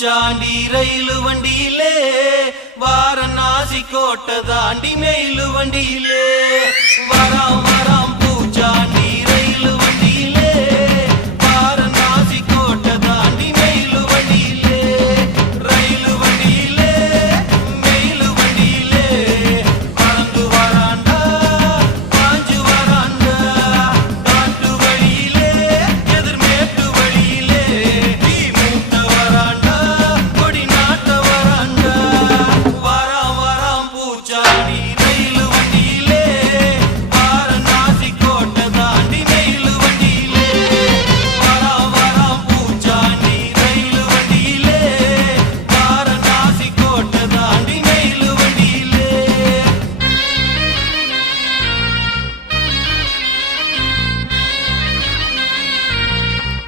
பூச்சாண்டி ரயிலு வண்டியிலே வாரணாசி கோட்டை தாண்டி மெயிலு வண்டியிலே வராம் வராம்